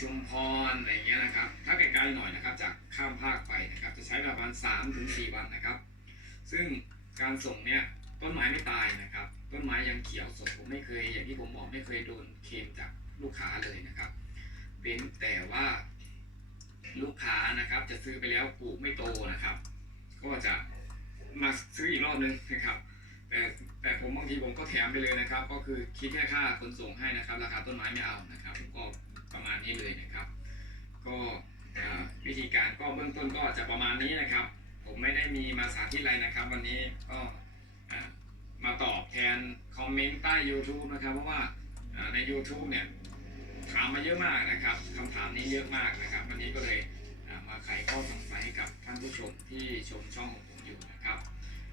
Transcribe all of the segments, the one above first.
ชุมพรอะไรเงี้ยนะครับ ถ้าไกลๆหน่อยนะครับ จากข้ามภาคไปนะครับ จะใช้ประมาณ3ถึง4วันนะครับ ซึ่งการส่งเนี่ยต้นไม้ไม่ตายนะครับ ต้นไม้ยังเขียวสดผมไม่เคย อย่างที่ผมบอกไม่เคยโดนเคมจากลูกค้าเลยนะครับเว้นแต่ว่าลูกค้านะครับ จะซื้อไปแล้วปลูกไม่โตนะครับ ก็จะมาซื้ออีกรอบนึงนะครับ แต่างทีผมก็แถมไปเลยนะครับ ก็คือคิดแค่ค่าขนส่งให้นะครับ ราคาต้นไม้ไม่เอานะครับก็ประมาณนี้เลยนะครับ ก็วิธีการก็เบื้องต้นก็จะประมาณนี้นะครับ ผมไม่ได้มีมาสาธิตอะไรนะครับ วันนี้ก็มาตอบแทนคอมเมนต์ใต้ YouTube นะครับเพราะว่าใน YouTube เนี่ยถามมาเยอะมากนะครับคำถามนี้เยอะมากนะครับ วันนี้ก็เลยมาไขข้อสงสัยให้กับท่านผู้ชมที่ชมช่องของผมอยู่นะครับ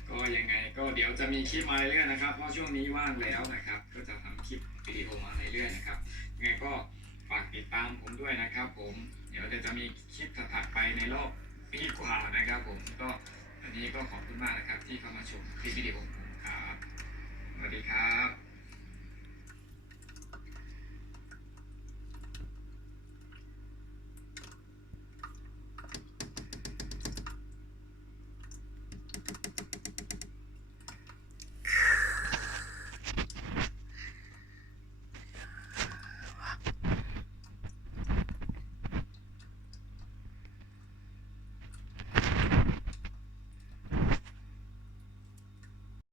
ก็ยังไง ก็เดี๋ยวจะมีคลิปมาเรื่อยๆนะครับ เพราะช่วงนี้ว่างแล้วนะครับ ก็จะทำคลิปวิดีโอมาเรื่อยๆนะครับยังไงก็ฝากติดตามผมด้วยนะครับ ผมเดี๋ยวจะมีคลิปถัดไปในรอบปีกว่านะครับ ผมก็วันนี้ก็ขอบคุณมากนะครับ ที่เข้ามาชมคลิปวิดีโอของผมครับสวัสดีครับ